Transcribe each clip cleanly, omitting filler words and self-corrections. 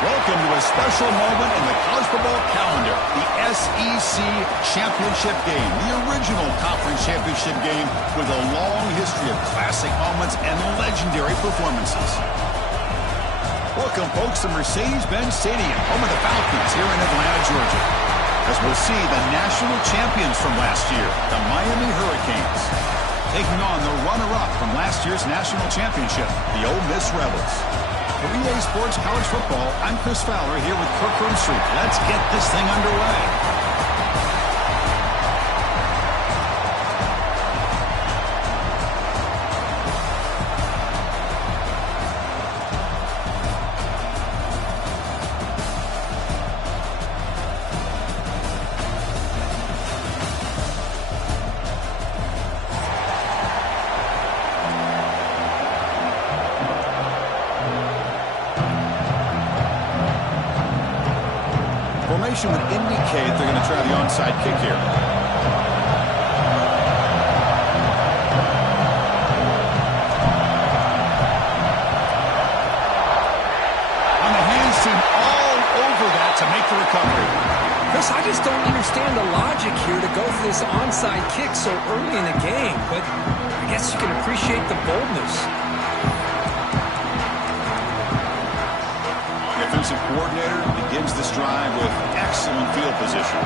Welcome to a special moment in the college football calendar, the SEC Championship game, the original conference championship game with a long history of classic moments and legendary performances. Welcome, folks, to Mercedes-Benz Stadium, home of the Falcons here in Atlanta, Georgia, as we'll see the national champions from last year, the Miami Hurricanes, taking on the runner-up from last year's national championship, the Ole Miss Rebels. For EA Sports College Football, I'm Chris Fowler here with Kirk Herbstreit. Let's get this thing underway. Formation would indicate they're going to try the onside kick here. On the hands team all over that to make the recovery. Chris, I just don't understand the logic here to go for this onside kick so early in the game, but I guess you can appreciate the boldness. Defensive coordinator begins this drive with excellent field position.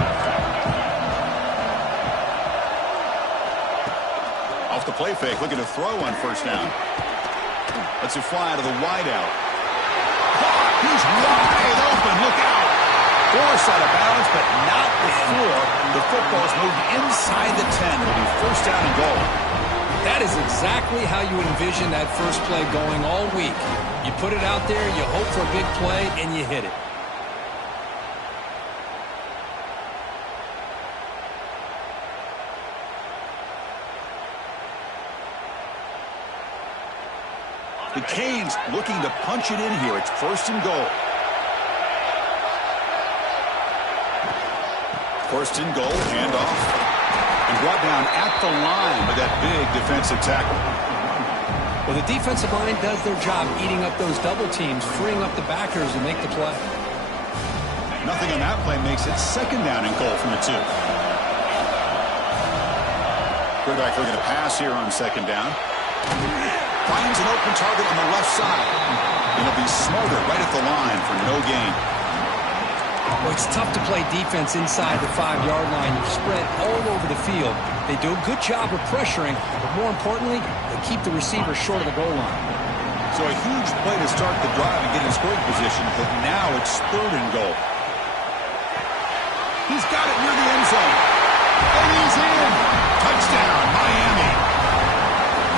Off the play fake, looking to throw on first down. Lets it fly to the wideout. He's wide open, look out! Forced out of bounds, but not before the football's moved inside the 10. It'll be first down and goal. That is exactly how you envision that first play going all week. You put it out there, you hope for a big play, and you hit it. The Canes looking to punch it in here. It's first and goal. First and goal, handoff. And brought down at the line with that big defensive tackle. Well, the defensive line does their job eating up those double teams, freeing up the backers to make the play. Nothing on that play makes it second down and goal from the 2. Quarterback looking to pass here on second down. Finds an open target on the left side. It'll be Smoter right at the line for no gain. Well, it's tough to play defense inside the 5-yard line. You're spread all over the field. They do a good job of pressuring, but more importantly, they keep the receiver short of the goal line. So a huge play to start the drive and get in scoring position, but now it's third and goal. He's got it near the end zone. And he's in. Touchdown, Miami.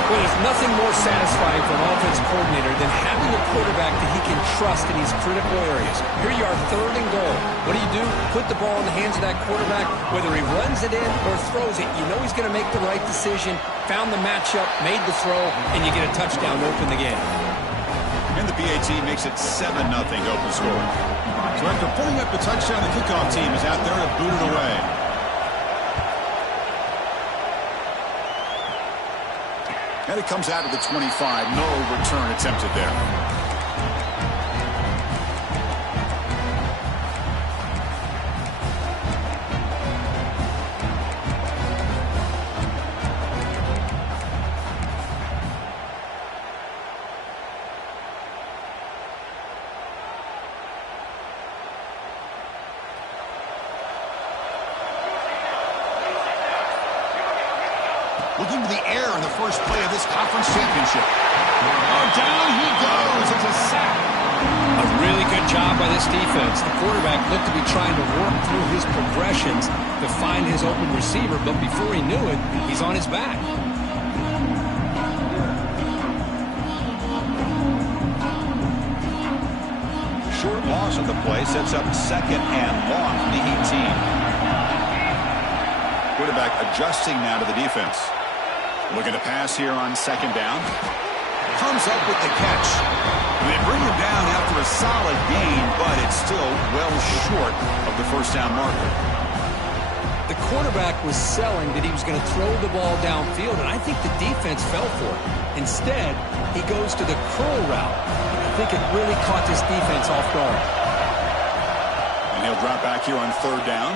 Well, there's nothing more satisfying for an offense coordinator than having a quarterback that he can trust in these critical areas. Here you are, third and goal. What do? Put the ball in the hands of that quarterback. Whether he runs it in or throws it, you know he's going to make the right decision. Found the matchup, made the throw, and you get a touchdown to open the game. And the PAT makes it 7-0 open scoring. So after putting up the touchdown, the kickoff team is out there to boot it away. And it comes out of the 25. No return attempted there. Looking to the air in the first play of this conference championship. Oh, down he goes. It's a sack. A really good job by this defense. The quarterback looked to be trying to work through his progressions to find his open receiver, but before he knew it, he's on his back. Short loss of the play sets up second and long from the 18. Quarterback adjusting now to the defense. Looking to pass here on second down. Comes up with the catch. And they bring him down after a solid gain, but it's still well short of the first down marker. The quarterback was selling that he was going to throw the ball downfield, and I think the defense fell for it. Instead, he goes to the curl route. I think it really caught this defense off guard. he'll drop back here on third down.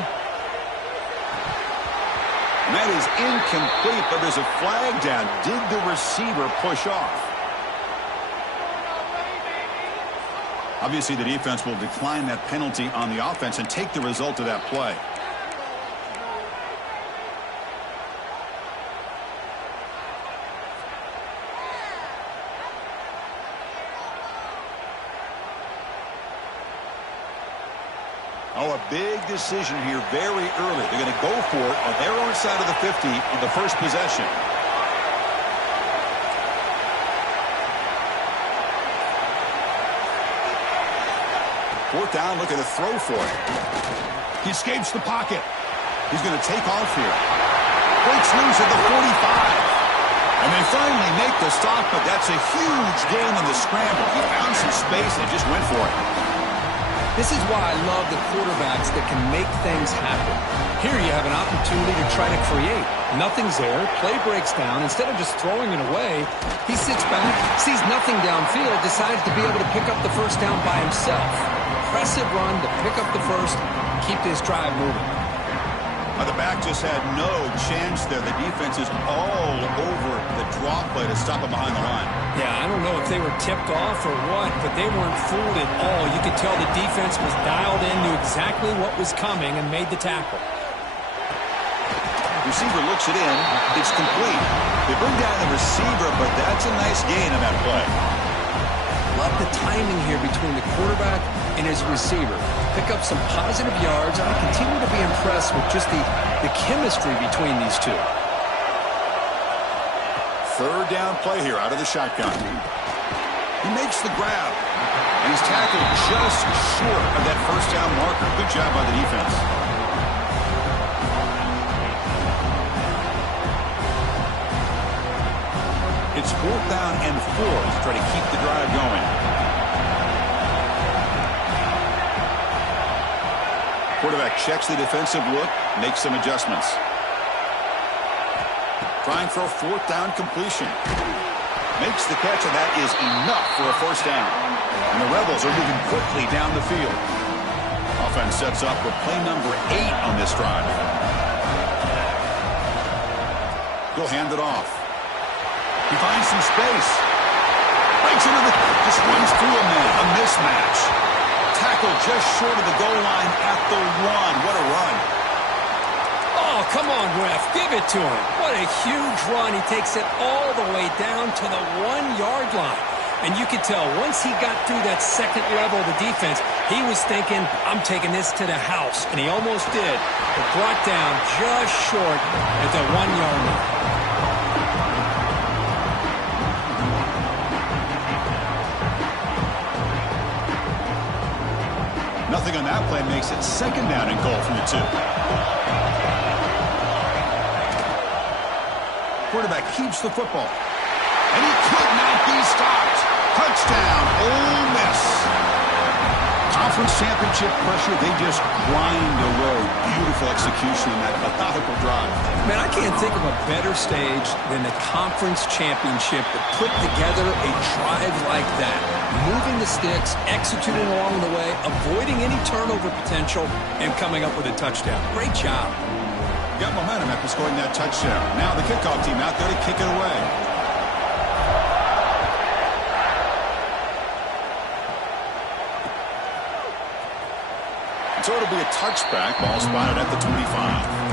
And that is incomplete, but there's a flag down. Did the receiver push off? Obviously, the defense will decline that penalty on the offense and take the result of that play. Oh, a big decision here very early. They're going to go for it on their own side of the 50 on the first possession. Fourth down, looking to throw for it. He escapes the pocket. He's going to take off here. Breaks loose at the 45. And they finally make the stop, but that's a huge gain in the scramble. He found some space and just went for it. This is why I love the quarterbacks that can make things happen. Here you have an opportunity to try to create. Nothing's there. Play breaks down. Instead of just throwing it away, he sits back, sees nothing downfield, decides to be able to pick up the first down by himself. Impressive run to pick up the first, keep this drive moving. The back just had no chance there. The defense is all over the draw play to stop him behind the line. Yeah, I don't know if they were tipped off or what, but they weren't fooled at all. You could tell the defense was dialed in, knew exactly what was coming, and made the tackle. Receiver looks it in. It's complete. They bring down the receiver, but that's a nice gain on that play. Love the timing here between the quarterback and his receiver. Pick up some positive yards, and I continue to be impressed with just the chemistry between these two. Third down play here out of the shotgun. He makes the grab, and he's tackled just short of that first down marker. Good job by the defense. It's fourth down and 4 to try to keep the drive going. Quarterback checks the defensive look, makes some adjustments. Trying for a fourth down completion. Makes the catch, and that is enough for a first down. And the Rebels are moving quickly down the field. Offense sets up for play number 8 on this drive. He'll hand it off. He finds some space. Breaks into the... Just runs through a man. A mismatch. Tackle just short of the goal line at the 1. What a run. Oh, come on, ref. Give it to him. What a huge run. He takes it all the way down to the 1-yard line. And you could tell once he got through that second level of the defense, he was thinking, I'm taking this to the house. And he almost did. But brought down just short at the 1-yard line. Nothing on that play makes it second down and goal from the 2. Quarterback keeps the football. And he could not be stopped. Touchdown, Ole Miss. Conference championship pressure, they just grind away. Beautiful execution in that methodical drive. Man, I can't think of a better stage than the conference championship to put together a drive like that. Moving the sticks, executing along the way, avoiding any turnover potential, and coming up with a touchdown. Great job. Got momentum after scoring that touchdown. Now the kickoff team out there to kick it away. So it'll be a touchback. Ball spotted at the 25.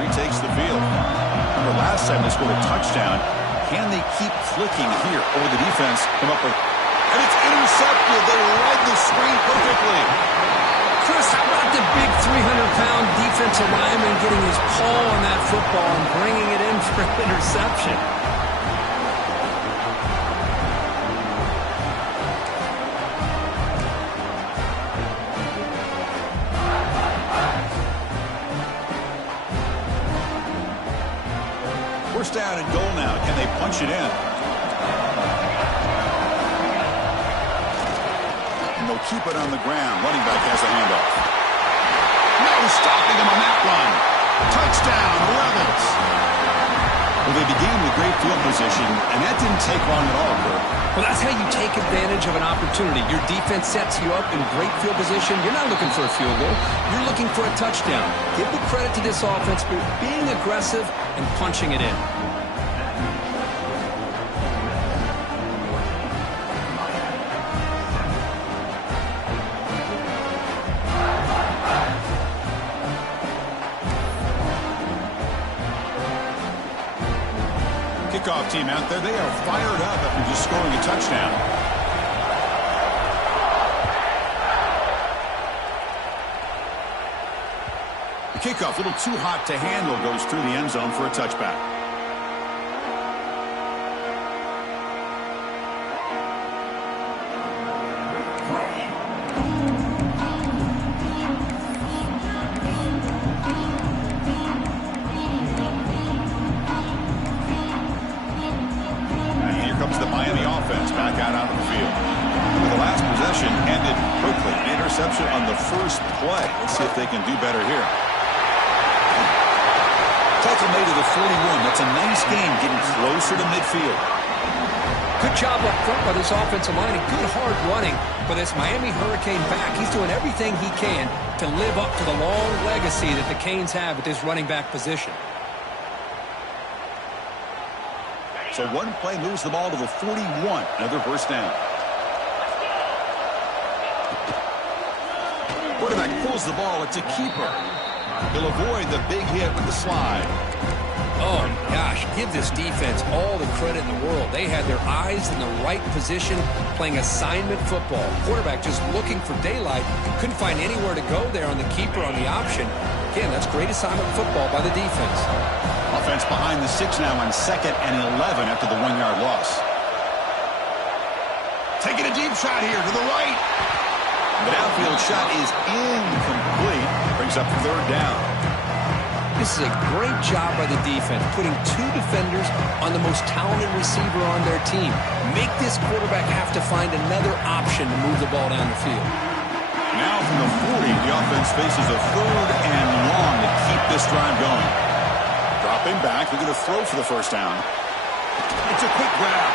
Retakes the field. Remember last time they scored a touchdown. Can they keep clicking here over the defense? Come up with, and it's intercepted. They read the screen perfectly. Chris, how about the big 300-pound defensive lineman getting his paw on that football and bringing it in for an interception? Down and goal now. Can they punch it in? and they'll keep it on the ground. Running back has a handoff. No stopping him on that run. Touchdown, Rebels. Well, they began with great field position, and that didn't take long at all, Kirk. Well, that's how you take advantage of an opportunity. Your defense sets you up in great field position. You're not looking for a field goal. You're looking for a touchdown. Give the credit to this offense for being aggressive and punching it in. Kickoff team out there, they are fired up after just scoring a touchdown. The kickoff, a little too hot to handle, goes through the end zone for a touchback. On the first play. Let's see if they can do better here. Tackle made to the 41. That's a nice game, getting closer to midfield. Good job up front by this offensive line and good hard running for this Miami Hurricane back. He's doing everything he can to live up to the long legacy that the Canes have at this running back position. So one play moves the ball to the 41. Another first down. Quarterback pulls the ball. It's a keeper. He'll avoid the big hit with the slide. Oh, gosh, give this defense all the credit in the world. They had their eyes in the right position playing assignment football. Quarterback just looking for daylight. Couldn't find anywhere to go there on the keeper on the option. Again, that's great assignment football by the defense. Offense behind the 6 now on 2nd and 11 after the 1-yard loss. Taking a deep shot here to the right. The downfield shot is incomplete. Brings up 3rd down. This is a great job by the defense, putting 2 defenders on the most talented receiver on their team. Make this quarterback have to find another option to move the ball down the field. Now from the 40, the offense faces a 3rd and long to keep this drive going. Dropping back, they're going to throw for the first down. It's a quick grab.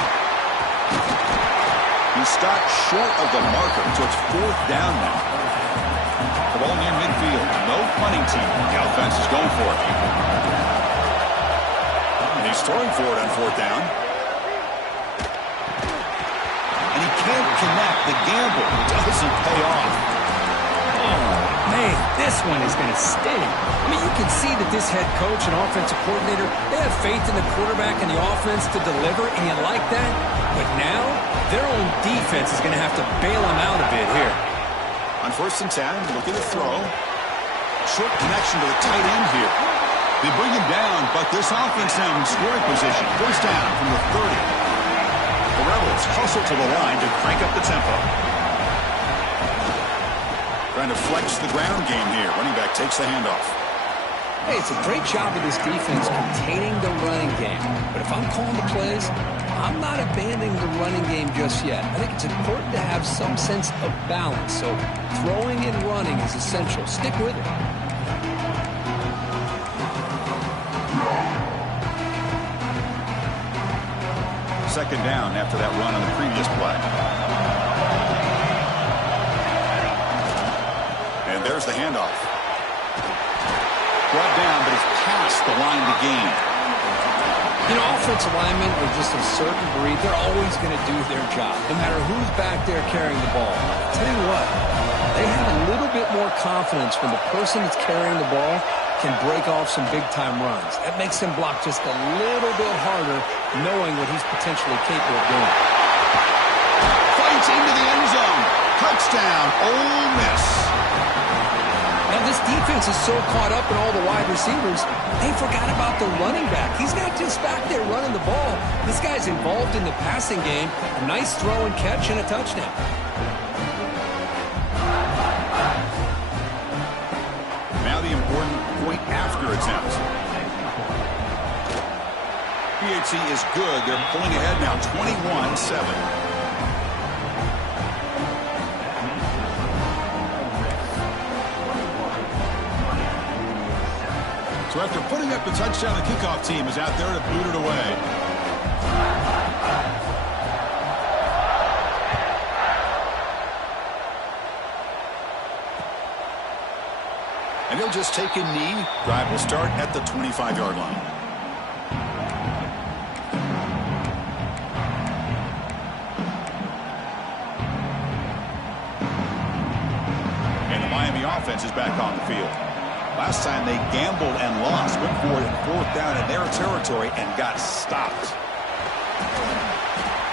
He stopped short of the marker, so it's 4th down now. The ball near midfield. No punting team. The offense is going for it. And he's throwing for it on 4th down. And he can't connect. The gamble doesn't pay off. Oh, man, this one is going to sting. I mean, you can see that this head coach and offensive coordinator, they have faith in the quarterback and the offense to deliver, and you like that. But now, their own defense is going to have to bail them out a bit here. On 1st and 10, looking to throw. Short connection to the tight end here. They bring him down, but this offense now in scoring position. 1st down from the 30. The Rebels hustle to the line to crank up the tempo. Trying to flex the ground game here. Running back takes the handoff. Hey, it's a great job of this defense containing the running game. But if I'm calling the plays, I'm not abandoning the running game just yet. I think it's important to have some sense of balance. So throwing and running is essential. Stick with it. Second down after that run on the previous play. And there's the handoff. Brought down, but it's past the line to gain. You know, offensive linemen are just a certain breed. They're always going to do their job, no matter who's back there carrying the ball. I'll tell you what, they have a little bit more confidence when the person that's carrying the ball can break off some big-time runs. That makes him block just a little bit harder, knowing what he's potentially capable of doing. Fights into the end zone. Touchdown, Ole Miss. Now, this defense is so caught up in all the wide receivers, they forgot about the running back. He's not just back there running the ball. This guy's involved in the passing game. A nice throw and catch and a touchdown. Now the important point after attempt. PHC is good. They're pulling ahead now, 21-7. So after putting up the touchdown, the kickoff team is out there to boot it away. And he'll just take a knee. Drive will start at the 25-yard line. And the Miami offense is back on the field. Last time they gambled and lost, went for it in 4th down in their territory and got stopped.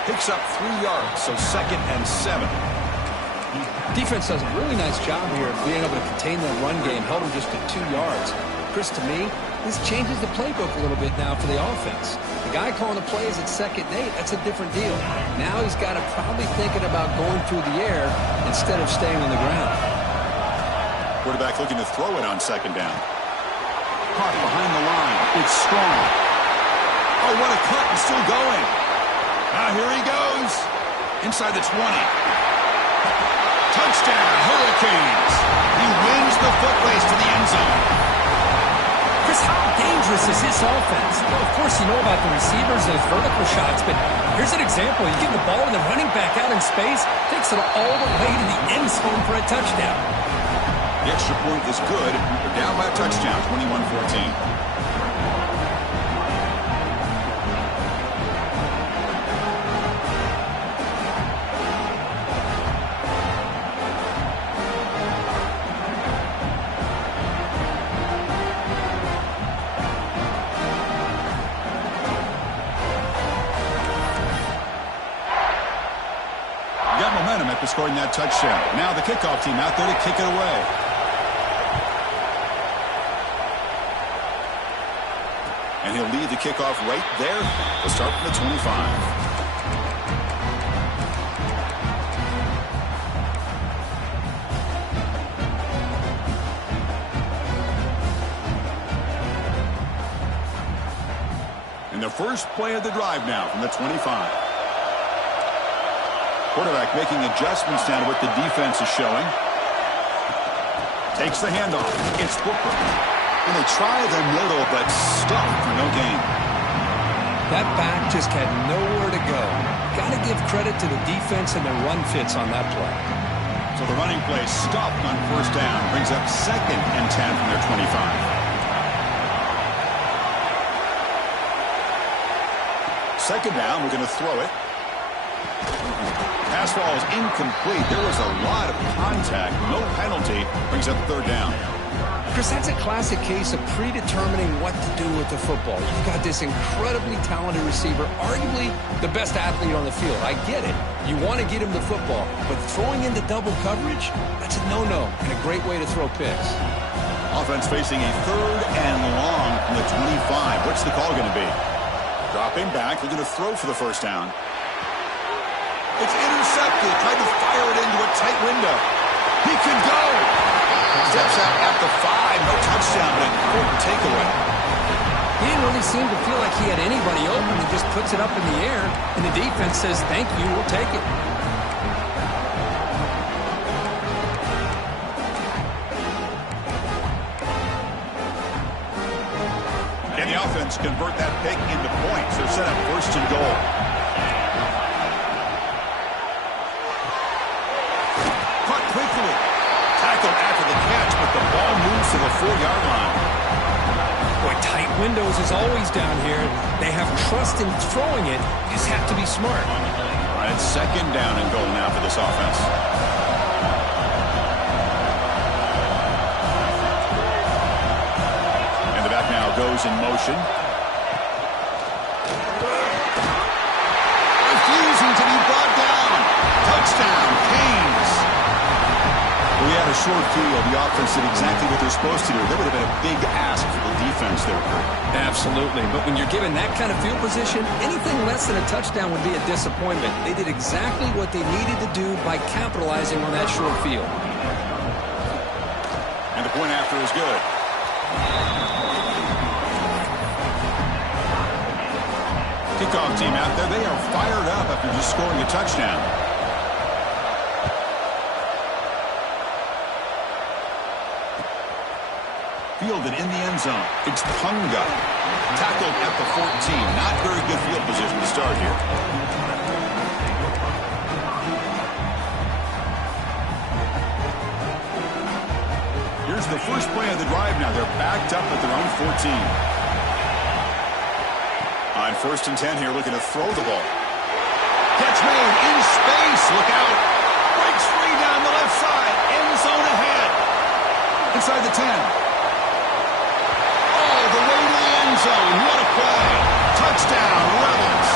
Picks up 3 yards, so 2nd and 7. Defense does a really nice job here of being able to contain that run game, held them just to 2 yards. Chris, to me, this changes the playbook a little bit now for the offense. The guy calling the plays at 2nd and 8, that's a different deal. Now he's got to probably thinking about going through the air instead of staying on the ground. Quarterback looking to throw it on 2nd down. Caught behind the line. It's strong. Oh, what a cut, and still going. Now here he goes. Inside the 20. Touchdown, Hurricanes. He wins the foot race to the end zone. Chris, how dangerous is this offense? Well, of course, you know about the receivers and his vertical shots, but here's an example. You give the ball to the running back out in space, takes it all the way to the end zone for a touchdown. The extra point is good. They're down by a touchdown, 21-14. Got momentum after scoring that touchdown. Now the kickoff team out there to kick it away. And he'll lead the kickoff right there. We'll start from the 25. And the first play of the drive now from the 25. Quarterback making adjustments now to what the defense is showing. Takes the handoff. It's Booker. And they try the middle, but stuffed for no gain. That back just had nowhere to go. Got to give credit to the defense and their run fits on that play. So the running play stopped on 1st down. Brings up 2nd and 10 from their 25. 2nd down, we're going to throw it. Pass ball is incomplete. There was a lot of contact. No penalty. Brings up 3rd down. Chris, that's a classic case of predetermining what to do with the football. You've got this incredibly talented receiver, arguably the best athlete on the field. I get it. You want to get him the football, but throwing into double coverage, that's a no-no and a great way to throw picks. Offense facing a 3rd and long from the 25. What's the call going to be? Dropping back, looking to throw for the 1st down. It's intercepted. Tried to fire it into a tight window. He can go. Steps out at the 5. No touchdown, but an important takeaway. He didn't really seem to feel like he had anybody open. He just puts it up in the air, and the defense says, thank you, we'll take it. And the offense convert that pick into points. They're set up 1st and goal. Caught quickly. Tackled after the catch, but the ball moves to the 4-yard line. Boy, tight windows is always down here. They have trust in throwing it. You just have to be smart. All right, it's 2nd down and goal now for this offense. And the back now goes in motion. Refusing to be brought down. Touchdown, Canes. We had a short field. The offense did exactly what they're supposed to do. That would have been a big ask for the defense there. Absolutely. But when you're given that kind of field position, anything less than a touchdown would be a disappointment. They did exactly what they needed to do by capitalizing on that short field. And the point after is good. Kickoff team out there. They are fired up after just scoring a touchdown. Fielded in the end zone. It's Punga. Tackled at the 14. Not very good field position to start here. Here's the first play of the drive now. They're backed up at their own 14. On 1st and 10 here, looking to throw the ball. Catch made in space. Look out. Breaks free down the left side. End zone ahead. Inside the 10. All the way to the end zone. What a play. Touchdown, Rebels.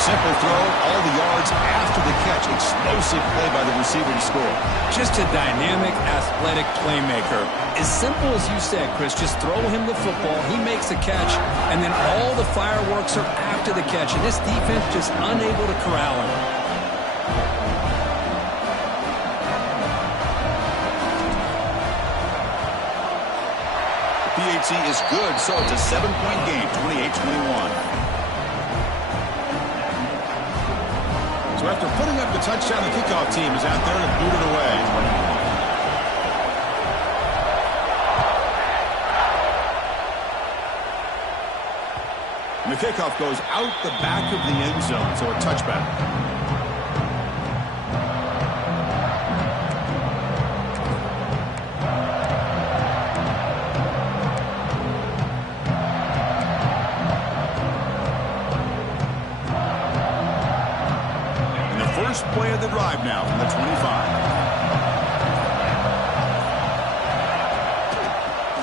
Simple throw, all the yards after the catch. Explosive play by the receiver to score. Just a dynamic, athletic playmaker. As simple as you said, Chris, just throw him the football, he makes the catch, and then all the fireworks are after the catch. And this defense just unable to corral him. PAT is good, so it's a 7-point game, 28-21. So after putting up the touchdown, the kickoff team is out there to boot it away. And the kickoff goes out the back of the end zone, so a touchback. First play of the drive now from the 25.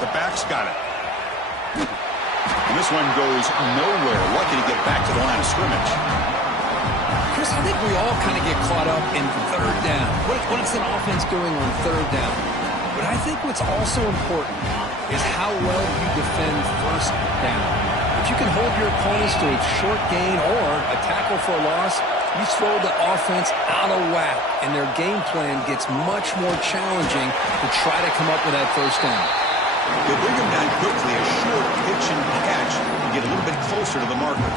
The back's got it. And this one goes nowhere. Lucky to get back to the line of scrimmage. Chris, I think we all kind of get caught up in 3rd down. What's an offense doing on 3rd down? But I think what's also important is how well you defend 1st down. If you can hold your opponents to a short gain or a tackle for a loss, you throw the offense out of whack, and their game plan gets much more challenging to try to come up with that 1st down. They bring him down quickly, a short pitch and catch, and get a little bit closer to the marker.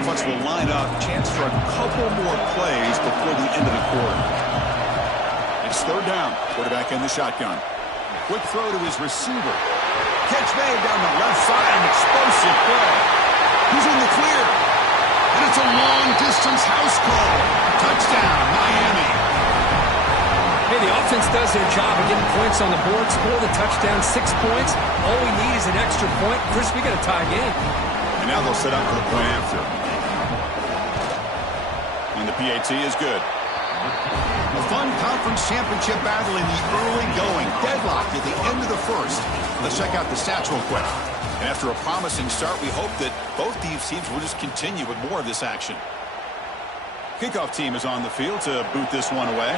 Offense will line up, chance for a couple more plays before the end of the quarter. It's 3rd down. Quarterback in the shotgun. Quick throw to his receiver. Catch made down the left side. An explosive play. He's in the clear. And it's a long-distance house call. Touchdown, Miami. Hey, the offense does their job of getting points on the board. Score the touchdown, 6 points. All we need is an extra point. Chris, we got a tie game. And now they'll set up for the point after. And the PAT is good. A fun conference championship battle in the early going. Deadlocked at the end of the 1st. Let's check out the stats real quick. And after a promising start, we hope that both these teams will just continue with more of this action. Kickoff team is on the field to boot this one away.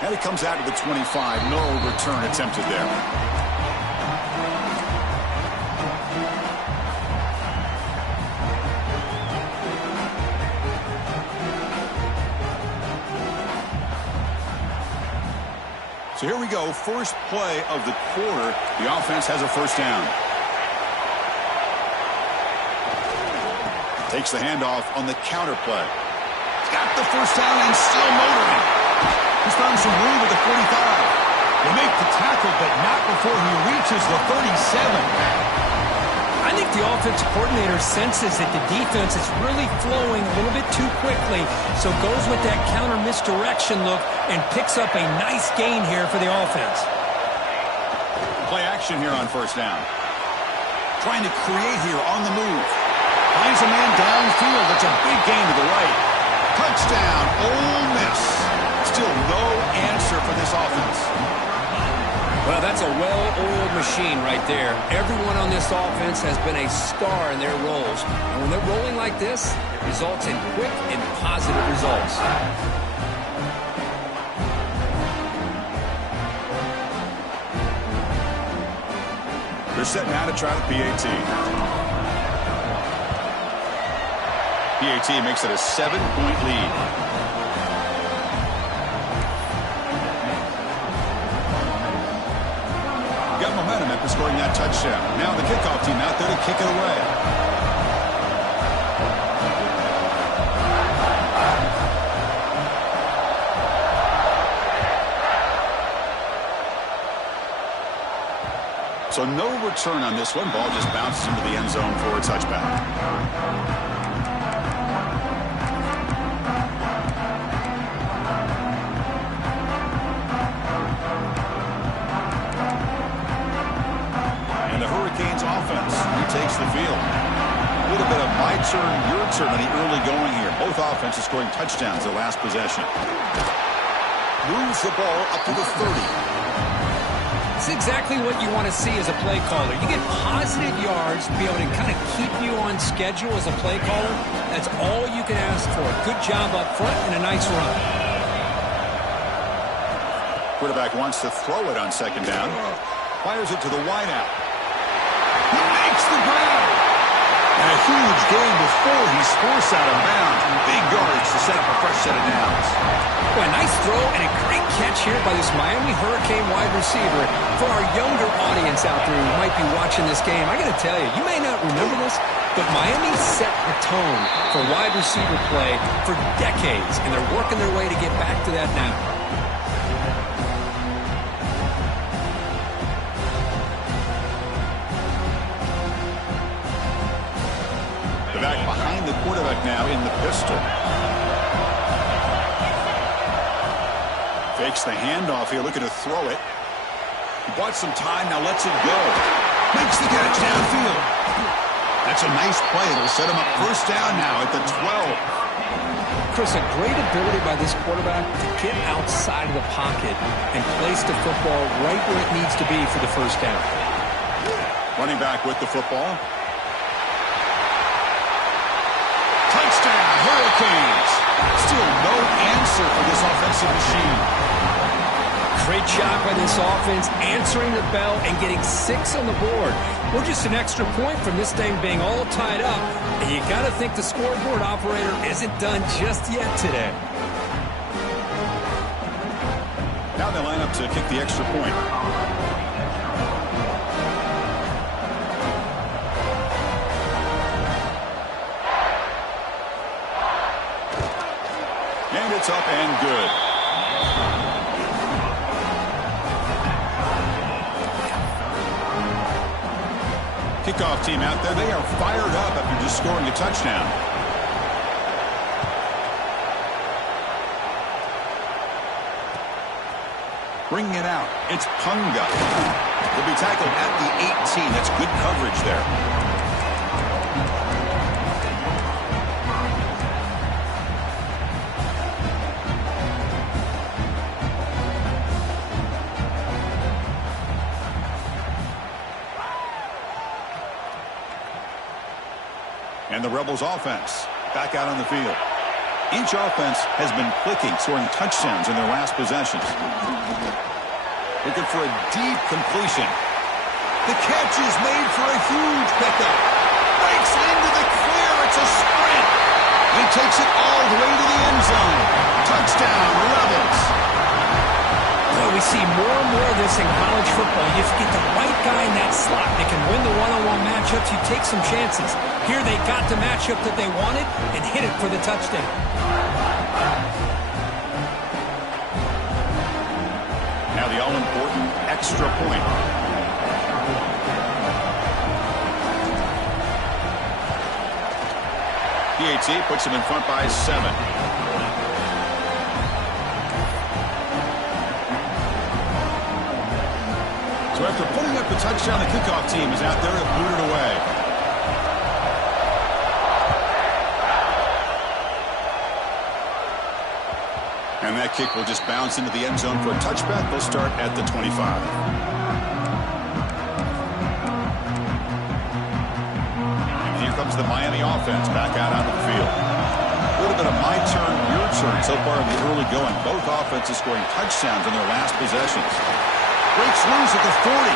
And it comes out to the 25. No return attempted there. So here we go, first play of the quarter. The offense has a 1st down. Takes the handoff on the counter play. He's got the 1st down and still motoring. He's found some room at the 45. They make the tackle, but not before he reaches the 37. I think the offensive coordinator senses that the defense is really flowing a little bit too quickly, so goes with that counter misdirection look and picks up a nice gain here for the offense. Play action here on 1st down. Trying to create here on the move. Finds a man downfield. That's a big gain to the right. Touchdown, Ole Miss. Still no answer for this offense. Well, that's a well-oiled machine right there. Everyone on this offense has been a star in their roles. And when they're rolling like this, it results in quick and positive results. They're set now to try the PAT. PAT makes it a 7-point lead. got momentum after scoring that touchdown. Now the kickoff team out there to kick it away. So no return on this one. Ball just bounces into the end zone for a touchback. And the Hurricanes offense retakes the field. A little bit of my turn, your turn in the early going here. Both offenses scoring touchdowns their last possession. Moves the ball up to the 30. It's exactly what you want to see as a play caller. You get positive yards to be able to kind of keep you on schedule as a play caller. That's all you can ask for. Good job up front and a nice run. Quarterback wants to throw it on second down. Fires it to the wideout. He makes the grab. And a huge gain before he's forced out of bounds. Big yardage to set up a fresh set of downs. Well, a nice throw and a great catch here by this Miami Hurricane wide receiver. For our younger audience out there who might be watching this game, I got to tell you, you may not remember this, but Miami set the tone for wide receiver play for decades, and they're working their way to get back to that now. The back behind the quarterback now in the pistol. Fakes the handoff here, looking to throw it. He bought some time, now lets it go. Makes the catch downfield. That's a nice play. It'll set him up first down now at the 12. Chris, a great ability by this quarterback to get outside of the pocket and place the football right where it needs to be for the first down. Running back with the football. Touchdown, Hurricanes. Still no answer for this offensive machine. Great job by this offense, answering the bell and getting 6 on the board. We're just an extra point from this thing being all tied up, and you got to think the scoreboard operator isn't done just yet today. Now they line up to kick the extra point. And it's up and good. Kickoff team out there. They are fired up after just scoring a touchdown. Bringing it out. It's Punga. He'll be tackled at the 18. That's good coverage there. And the Rebels offense back out on the field. Each offense has been clicking, scoring touchdowns in their last possessions. Looking for a deep completion. The catch is made for a huge pickup. Breaks into the clear. It's a sprint. He takes it all the way to the end zone. Touchdown, Rebels. Boy, we see more and more of this in college football. You get the right guy in that slot. They can win the one-on-one matchups. You take some chances. Here they got the matchup that they wanted and hit it for the touchdown. Now the all-important extra point. PAT puts him in front by 7. So after putting up the touchdown, the kickoff team is out there to boot it away. And that kick will just bounce into the end zone for a touchback. They'll start at the 25. And here comes the Miami offense back out onto the field. A little bit of my turn, your turn so far in the early going. Both offenses scoring touchdowns in their last possessions. Breaks loose at the 40.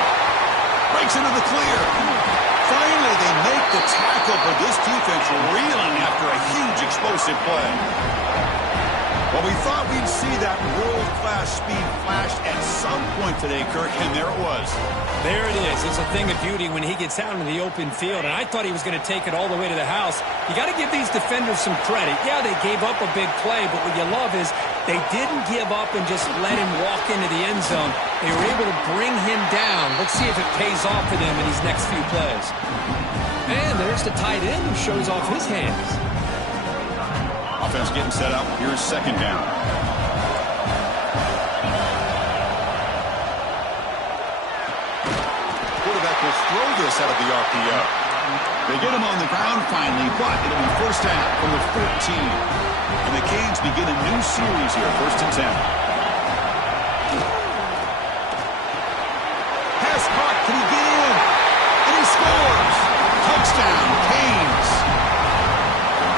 Breaks into the clear. Finally, they make the tackle, but this defense reeling after a huge explosive play. Well, we thought we'd see that world-class speed flash at some point today, Kirk, and there it was. There it is. It's a thing of beauty when he gets out in the open field, and I thought he was going to take it all the way to the house. You got to give these defenders some credit. Yeah, they gave up a big play, but what you love is they didn't give up and just let him walk into the end zone. They were able to bring him down. Let's see if it pays off for them in these next few plays. And there's the tight end who shows off his hands. Offense getting set up. Here's second down. Quarterback will throw this out of the RPO. They get him on the ground finally, but it'll be first down from the 14. And the Canes begin a new series here, 1st and 10. Pass caught. Can he get in? And he scores. Touchdown, Canes.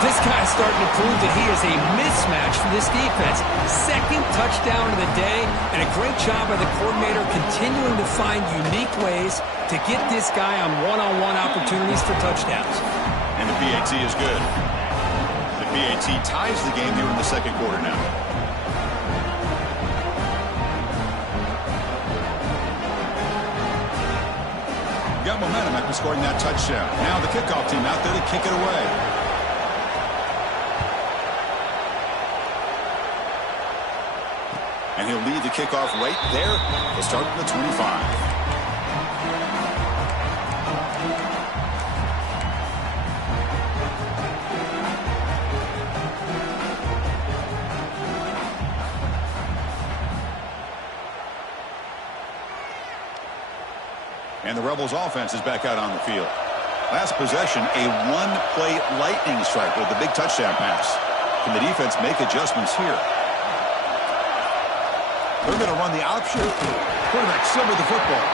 This guy's starting to prove that he is a mismatch for this defense. Second touchdown of the day, and a great job by the coordinator continuing to find unique ways to get this guy on one-on-one opportunities for touchdowns. And the PAT is good. The PAT ties the game here in the second quarter now. Got momentum after scoring that touchdown. Now the kickoff team out there to kick it away. And he'll lead the kickoff right there. He'll start from the 25. And the Rebels offense is back out on the field. Last possession, a one-play lightning strike with the big touchdown pass. Can the defense make adjustments here? They're going to run the option. Quarterback still with the football.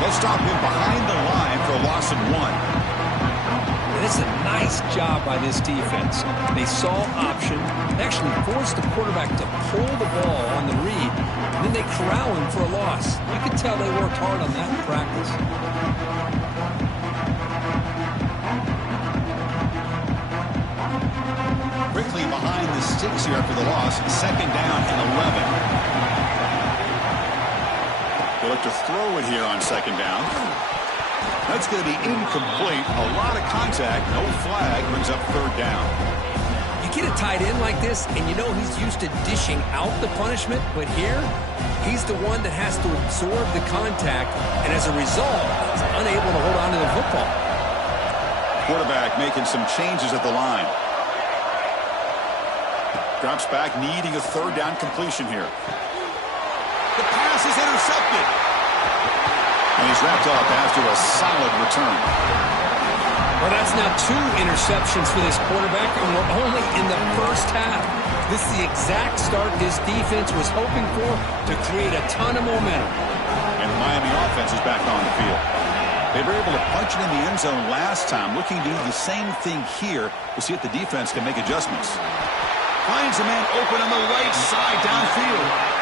They'll stop him behind the line for a loss of 1. And this is a nice job by this defense. They saw option. They actually forced the quarterback to pull the ball on the read. And then they corral him for a loss. You can tell they worked hard on that in practice. Quickly behind the sticks here after the loss. Second down and 11. They'll look to throw it here on second down. That's going to be incomplete. A lot of contact. No flag. Brings up third down. You get a tight end like this, and you know he's used to dishing out the punishment, but here, he's the one that has to absorb the contact, and as a result, he's unable to hold on to the football. Quarterback making some changes at the line. Drops back, needing a third down completion here. The pass is intercepted. And he's wrapped up after a solid return. Well, that's now 2 interceptions for this quarterback, and we're only in the first half. This is the exact start this defense was hoping for to create a ton of momentum. And the Miami offense is back on the field. They were able to punch it in the end zone last time, looking to do the same thing here to see if the defense can make adjustments. Finds a man open on the right side downfield.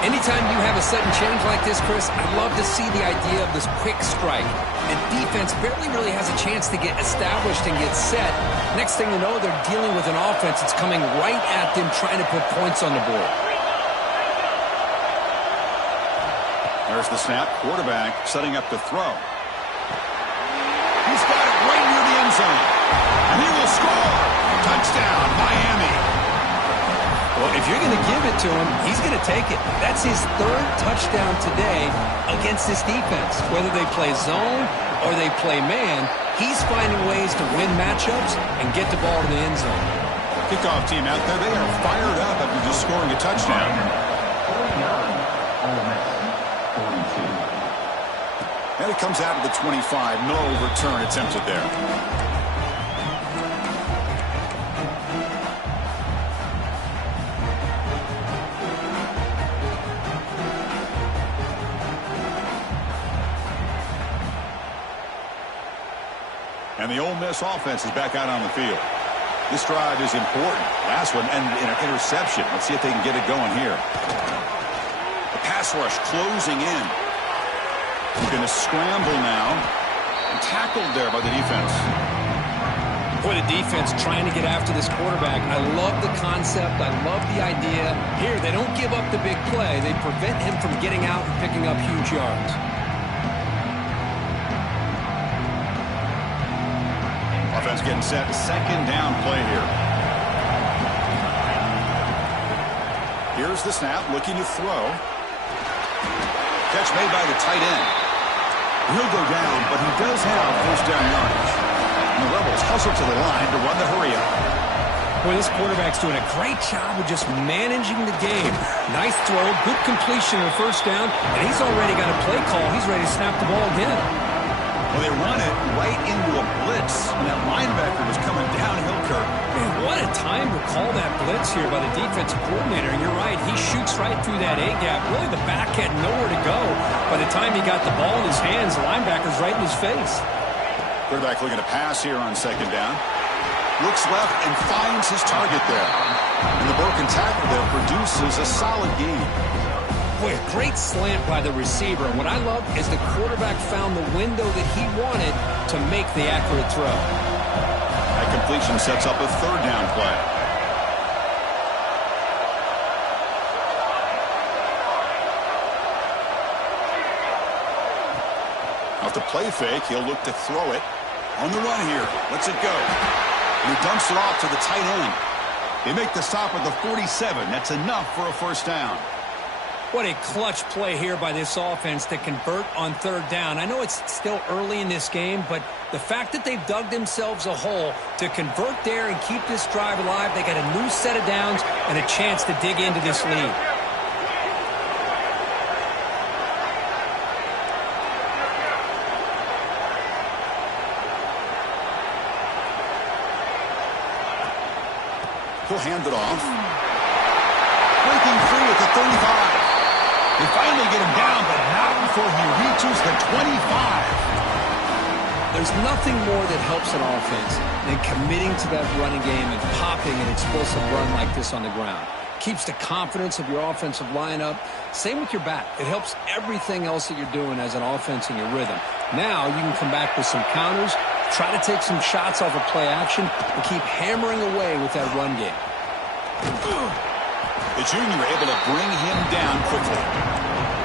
Anytime you have a sudden change like this, Chris, I'd love to see the idea of this quick strike. And defense barely really has a chance to get established and get set. Next thing you know, they're dealing with an offense that's coming right at them, trying to put points on the board. There's the snap. Quarterback setting up to throw. He's got it right near the end zone. And he will score. Touchdown, Miami. Well, if you're going to give it to him, he's going to take it. That's his 3rd touchdown today against this defense. Whether they play zone or they play man, he's finding ways to win matchups and get the ball to the end zone. Kickoff team out there, they are fired up after just scoring a touchdown. And it comes out of the 25. No return attempted there. And the Ole Miss offense is back out on the field. This drive is important. Last one ended in an interception. Let's see if they can get it going here. The pass rush closing in. Going to scramble now. And tackled there by the defense. Boy, the defense trying to get after this quarterback. I love the concept. I love the idea. Here, they don't give up the big play. They prevent him from getting out and picking up huge yards. Offense getting set. Second down play here. Here's the snap, looking to throw. Catch made by the tight end. He'll go down, but he does have first down yardage. And the Rebels hustle to the line to run the hurry up. Boy, this quarterback's doing a great job of just managing the game. Nice throw, good completion on first down, and he's already got a play call. He's ready to snap the ball again. Well, they run it right into a blitz, and that linebacker was coming downhill, Kirk. Man, what a time to call that blitz here by the defensive coordinator. And you're right, he shoots right through that A-gap. Really, the back had nowhere to go. By the time he got the ball in his hands, the linebacker's right in his face. Quarterback looking to pass here on second down. Looks left and finds his target there. And the broken tackle there produces a solid gain. Boy, a great slant by the receiver. And what I love is the quarterback found the window that he wanted to make the accurate throw. That completion sets up a third down play. Off the play fake, he'll look to throw it. On the run here, lets it go. And he dumps it off to the tight end. They make the stop at the 47. That's enough for a first down. What a clutch play here by this offense to convert on third down. I know it's still early in this game, but the fact that they've dug themselves a hole to convert there and keep this drive alive, they got a new set of downs and a chance to dig into this lead. He'll hand it off. Breaking free at the 35. They finally get him down, but not before he reaches the 25. There's nothing more that helps an offense than committing to that running game and popping an explosive run like this on the ground. Keeps the confidence of your offensive lineup. Same with your back. It helps everything else that you're doing as an offense in your rhythm. Now you can come back with some counters, try to take some shots off of play action, and keep hammering away with that run game. The junior able to bring him down quickly.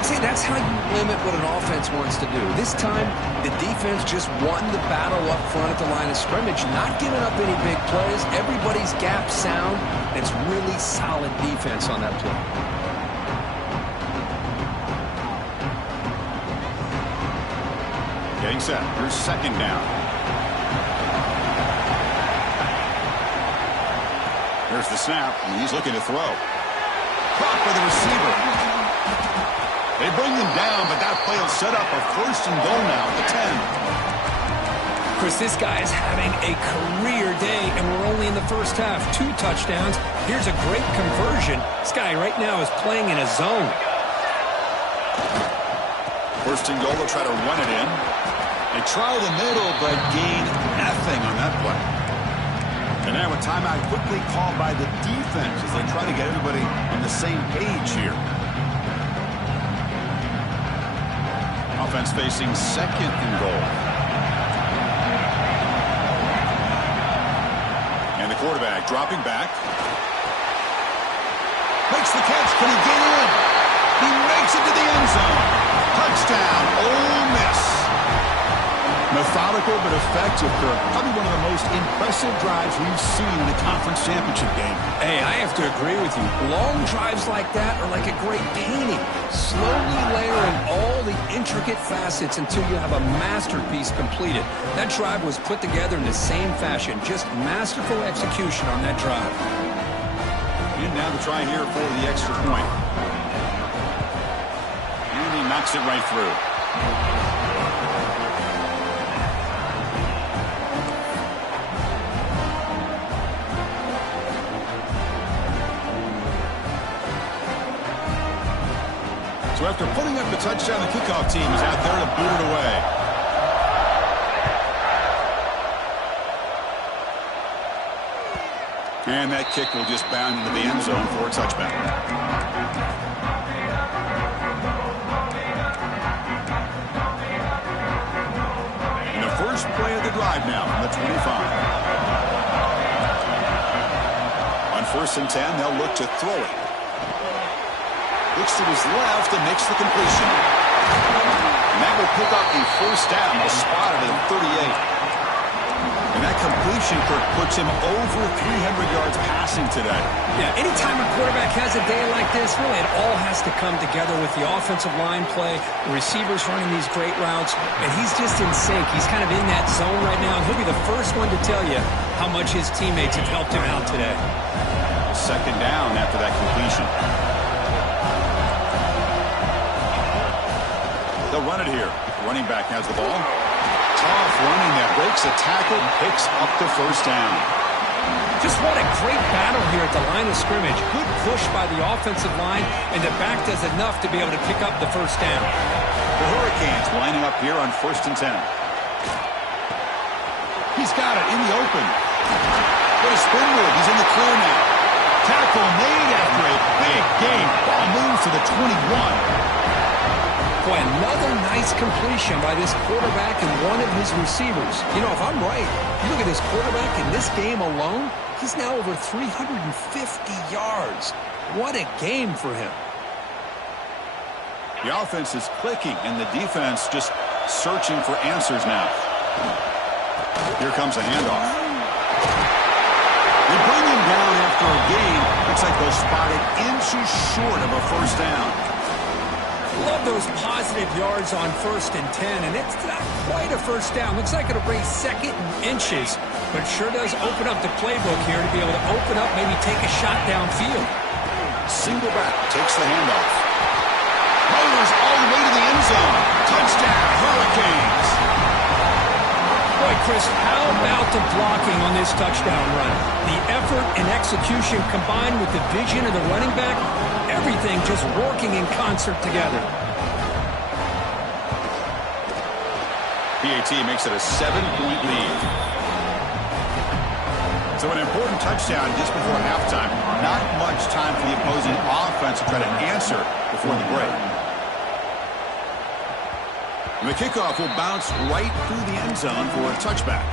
See, that's how you limit what an offense wants to do. This time, the defense just won the battle up front at the line of scrimmage, not giving up any big plays. Everybody's gap sound. It's really solid defense on that play. Getting set. Here's second down. Here's the snap, and he's looking to throw. Caught by the receiver. They bring him down, but that play will set up a first and goal now at the 10. Chris, this guy is having a career day, and we're only in the first half. 2 touchdowns. Here's a great conversion. This guy right now is playing in a zone. First and goal, they'll try to run it in. They try the middle, but gain nothing on that play. And now a timeout quickly called by the defense as they try to get everybody on the same page here. Offense facing second and goal. And the quarterback dropping back. Makes the catch. Can he get in? He makes it to the end zone. Touchdown, Ole Miss. Methodical but effective, Kirk. Probably one of the most impressive drives we've seen in a conference championship game. Hey, I have to agree with you. Long drives like that are like a great painting. Slowly layering all the intricate facets until you have a masterpiece completed. That drive was put together in the same fashion. Just masterful execution on that drive. And now the try here for the extra point. And he knocks it right through. So after putting up the touchdown, the kickoff team is out there to boot it away. And that kick will just bound into the end zone for a touchback. And the first play of the drive now from the 25. 1st and 10, they'll look to throw it. Looks to his left and makes the completion. And that will pick up a 1st down. They'll spot it at 38. And that completion, Kirk, puts him over 300 yards passing today. Yeah, anytime a quarterback has a day like this, really it all has to come together with the offensive line play, the receivers running these great routes, and he's just in sync. He's kind of in that zone right now, and he'll be the first one to tell you how much his teammates have helped him out today. 2nd down after that completion. They'll run it here. Running back has the ball. Tough running that breaks a tackle, picks up the 1st down. Just what a great battle here at the line of scrimmage. Good push by the offensive line, and the back does enough to be able to pick up the 1st down. The Hurricanes lining up here on 1st and 10. He's got it in the open. What a spin move. He's in the clear now. Tackle made after a big game. Ball moves to the 21. Boy, another nice completion by this quarterback and one of his receivers. You know, if I'm right, you look at this quarterback in this game alone, he's now over 350 yards. What a game for him. The offense is clicking, and the defense just searching for answers now. Here comes a handoff. They bring him down after a gain. Looks like they'll spot it inches short of a 1st down. Love those positive yards on 1st and 10, and it's not quite a 1st down. Looks like it'll bring 2nd and inches, but sure does open up the playbook here to be able to open up, maybe take a shot downfield. Single back, takes the handoff. Motors all the way to the end zone. Touchdown, Hurricanes. Boy, Chris, how about the blocking on this touchdown run? The effort and execution combined with the vision of the running back, everything just working in concert together. PAT makes it a 7-point lead. So an important touchdown just before halftime. Not much time for the opposing offense to try to answer before the break. And the kickoff will bounce right through the end zone for a touchback.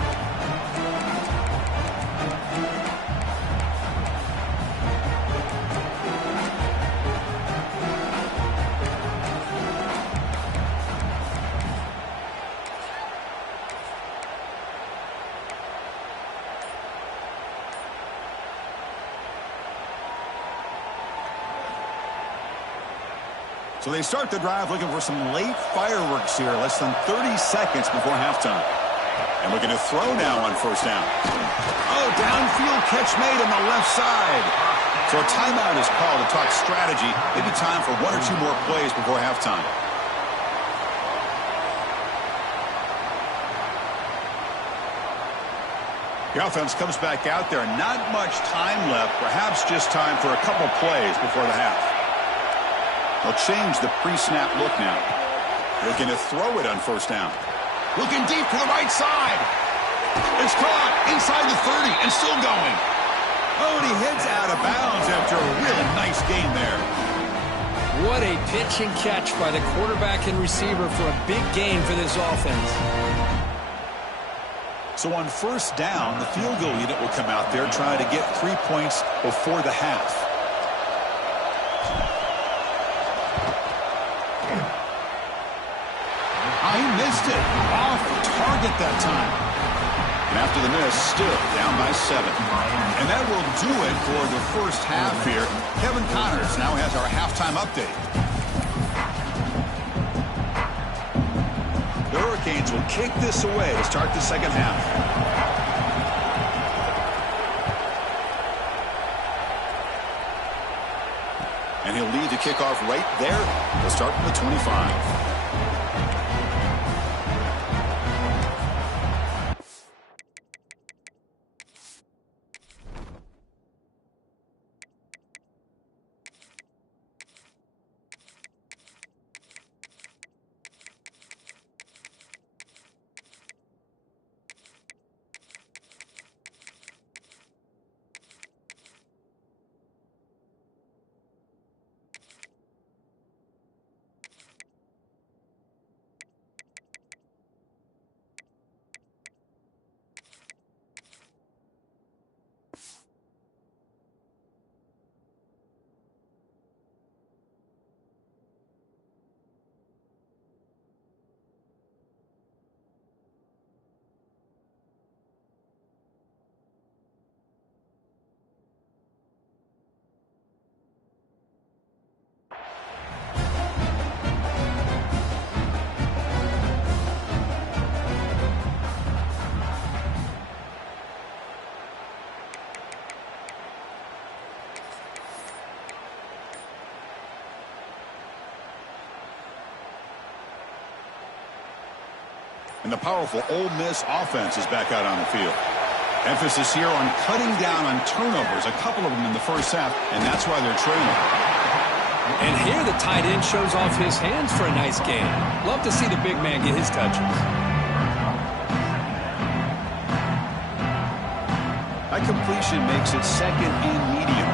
So they start the drive looking for some late fireworks here, less than 30 seconds before halftime. And looking to throw now on 1st down. Oh, downfield catch made on the left side. So a timeout is called to talk strategy. Maybe time for 1 or 2 more plays before halftime. The offense comes back out there. Not much time left. Perhaps just time for a couple plays before the half. They'll change the pre-snap look now. Looking to throw it on 1st down. Looking deep to the right side. It's caught inside the 30 and still going. Oh, and he heads out of bounds after a really nice game there. What a pitch and catch by the quarterback and receiver for a big gain for this offense. So on 1st down, the field goal unit will come out there trying to get 3 points before the half. He missed it. Off target that time. And after the miss, still down by 7. And that will do it for the 1st half here. Kevin Connors now has our halftime update. The Hurricanes will kick this away to start the 2nd half. And he'll lead the kickoff right there. They'll start from the 25. And the powerful Ole Miss offense is back out on the field. Emphasis here on cutting down on turnovers, a couple of them in the first half, and that's why they're trailing. And here the tight end shows off his hands for a nice game. Love to see the big man get his touches. That completion makes it second and medium.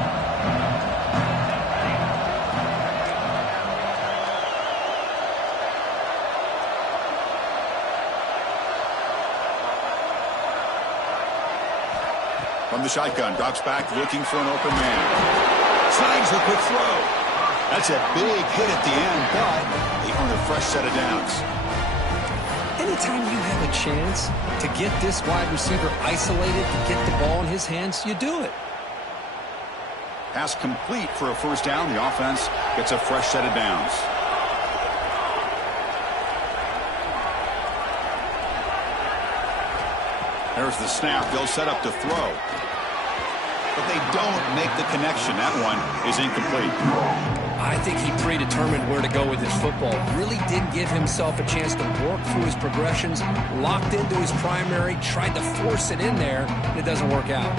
From the shotgun, drops back looking for an open man. Snags the quick throw. That's a big hit at the end, but they earn a fresh set of downs. Anytime you have a chance to get this wide receiver isolated, to get the ball in his hands, you do it. Pass complete for a first down. The offense gets a fresh set of downs. There's the snap. They'll set up to throw. But they don't make the connection. That one is incomplete. I think he predetermined where to go with his football. Really didn't give himself a chance to work through his progressions. Locked into his primary, tried to force it in there, and it doesn't work out.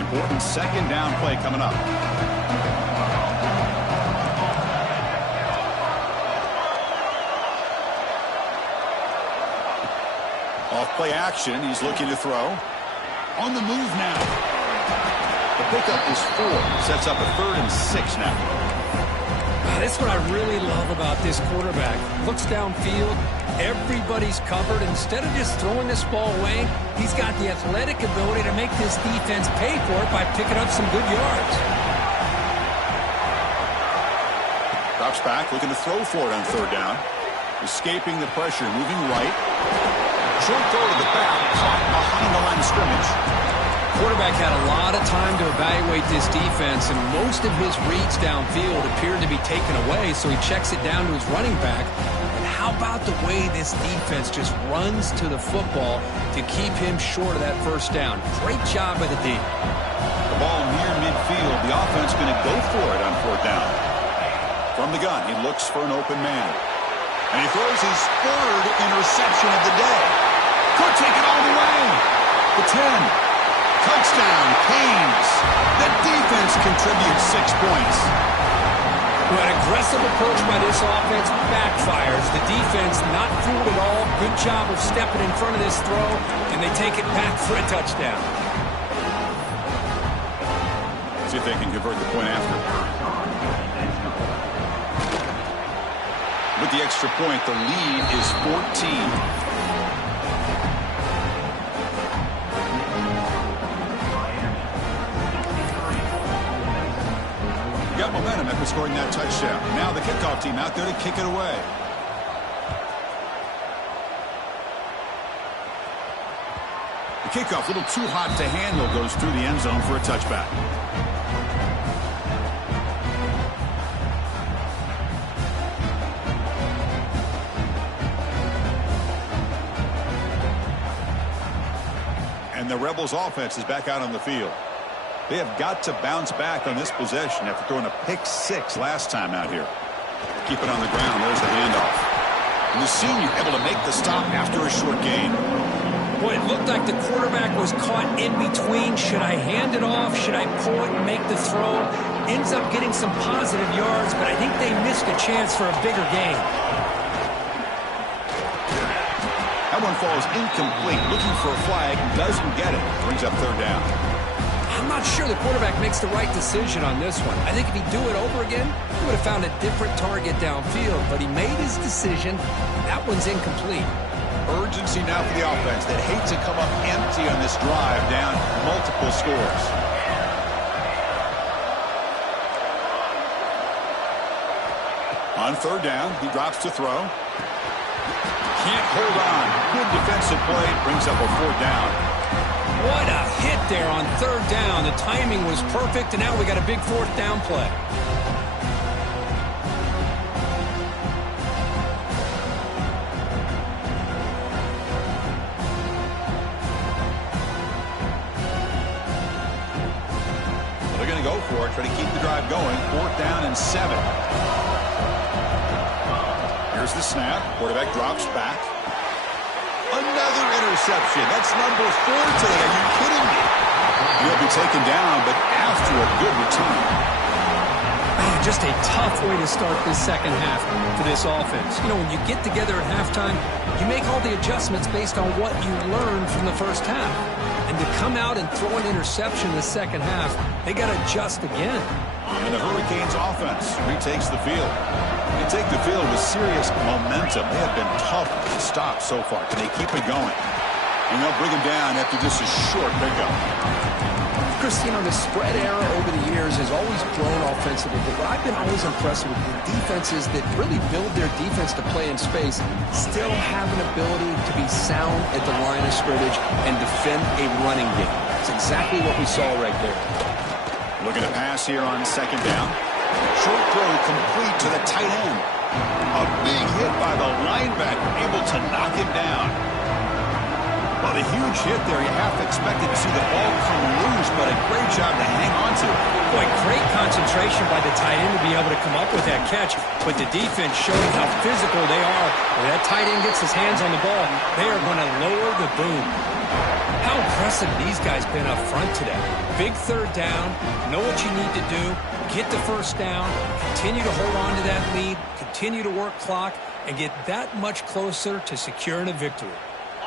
Important second down play coming up. Off play action, he's looking to throw. On the move now. The pickup is 4. Sets up a 3rd and 6 now. That's what I really love about this quarterback. Looks downfield, everybody's covered. Instead of just throwing this ball away, he's got the athletic ability to make this defense pay for it by picking up some good yards. Drops back, looking to throw for it on 3rd down. Escaping the pressure, moving right. Short throw to the back, caught behind the line of scrimmage. Quarterback had a lot of time to evaluate this defense, and most of his reads downfield appeared to be taken away, so he checks it down to his running back. And how about the way this defense just runs to the football to keep him short of that first down? Great job by the D. The ball near midfield. The offense going to go for it on 4th down. From the gun, he looks for an open man. And he throws his 3rd interception of the day. Could take it all the way. The 10. Touchdown, Canes. The defense contributes 6 points. Well, an aggressive approach by this offense backfires. The defense not fooled at all. Good job of stepping in front of this throw, and they take it back for a touchdown. See if they can convert the point after. With the extra point, the lead is 14. Got momentum after scoring that touchdown. Now the kickoff team out there to kick it away. The kickoff, a little too hot to handle, goes through the end zone for a touchback. And the Rebels offense is back out on the field. They have got to bounce back on this possession after throwing a pick-6 last time out here. Keep it on the ground. There's the handoff. And the senior able to make the stop after a short gain. Boy, it looked like the quarterback was caught in between. Should I hand it off? Should I pull it and make the throw? Ends up getting some positive yards, but I think they missed a chance for a bigger gain. That one falls incomplete. Looking for a flag. Doesn't get it. Brings up 3rd down. I'm not sure the quarterback makes the right decision on this one. I think if he'd do it over again, he would have found a different target downfield, but he made his decision. That one's incomplete. Urgency now for the offense that hate to come up empty on this drive, down multiple scores. On 3rd down, he drops to throw. Can't hold on. Good defensive play. Brings up a 4th down. What a hit there on 3rd down. The timing was perfect, and now we got a big 4th down play. They're going to go for it, try to keep the drive going. 4th down and 7. Here's the snap. Quarterback drops back. Another interception. That's number 4 today. Are you kidding me? He'll be taken down, but after a good return. Man, just a tough way to start this second half for this offense. You know, when you get together at halftime, you make all the adjustments based on what you learned from the first half. And to come out and throw an interception in the second half, they got to adjust again. And the Hurricanes offense retakes the field. They take the field with serious momentum. They have been tough to stop so far. Can they keep it going? And they'll bring him down after just a short pickup. Chris, you know, the spread era over the years has always grown offensively, but what I've been always impressed with the defenses that really build their defense to play in space still have an ability to be sound at the line of scrimmage and defend a running game. That's exactly what we saw right there. Looking to pass here on 2nd down. Short throw complete to the tight end. A big hit by the linebacker, able to knock him down. Well, a huge hit there. You have to expect to see the ball come loose, but a great job to hang on to. Boy, great concentration by the tight end to be able to come up with that catch, but the defense showed how physical they are. When that tight end gets his hands on the ball, they are going to lower the boom. How impressive these guys been up front today. Big 3rd down, know what you need to do, get the 1st down, continue to hold on to that lead, continue to work clock, and get that much closer to securing a victory.